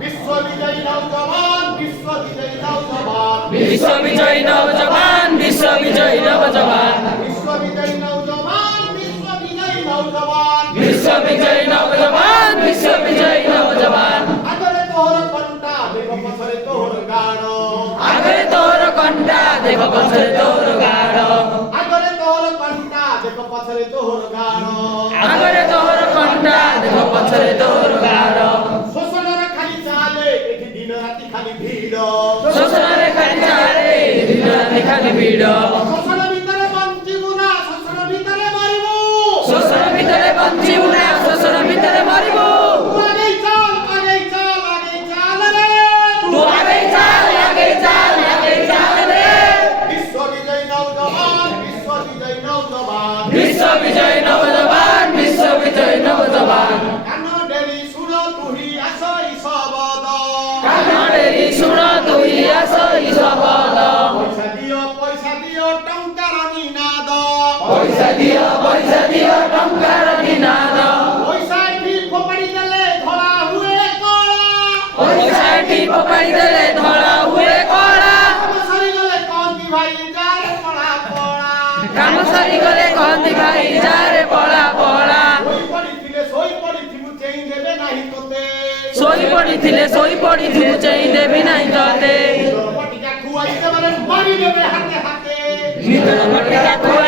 বিশ্ববিজয়ী নওজওয়ান, বিশ্ববিজয়ী নওজওয়ান, বিশ্ববিজয়ী নওজওয়ান, বিশ্ববিজয়ী নওজওয়ান, বিশ্ববিজয়ী নওজওয়ান, বিশ্ববিজয়ী নওজওয়ান, বিশ্ববিজয়ী নওজওয়ান, বিশ্ববিজয়ী নওজওয়ান। আগরে তোর কণ্ঠা দেব পছরে তোর গাড়, আগে তোর কণ্ঠা দেব পছরে তোর গাড়, আগরে তোর কণ্ঠা দেব পছরে তোর গাড়, আগে তোর কণ্ঠা দেব পছরে তোর গাড়। শোষণের খালি চালে এটি দিন রাতি খালি ভিড়, শোষণে খালি চালে দিন রাতি খালি ভিড়, শোষণ ভিতরে বঞ্চিবু না, শোষণ ভিতরে মরিব, শোষণ ভিতরে বঞ্চিব না, শোষণ ভিতরে মরিব। আগেই চল, আগেই চল, আগেই চল রে, তু আগেই চাল, আগেই চাল, আগেই চাল রে। বিশ্ববিজয়ী নওজওয়ান, বিশ্ববিজয়ী নওজওয়ান, বিশ্ববিজয়ী নওজওয়ান, বিশ্ববিজয়ী নওজওয়ান। কানডেরি সুর তুহি আসই সবদ, কানডেরি শুণ তুই আসই শবদ, পয়সা দিও টঙ্কার নিনাদ, পয়সা দিও টঙ্কার নিনাদ, পয়সা ঠিক ফোপাড়ি দেলে ধরা হুয়ে কলা, পয়সাটি পকাই দেলে ধরা হুয়ে কড়া। কাম সারি গলে কন্তি ভাই যারে পড়া পড়া, কাম সারি গলে কন্দি ভাই যারে পড়া পড়া। সই পড়িথিবু চেই দেবে নাহি তোতে, শୋଇ ପଡ଼ିଥିବୁ ଚେଇଁ ଦେବି ନାହିଁ ତତେ। পটিকা খুয়াইতে মানে মারি দেবে হাতে হাতে, ଭିତର ପଟିକା ଖୁଆ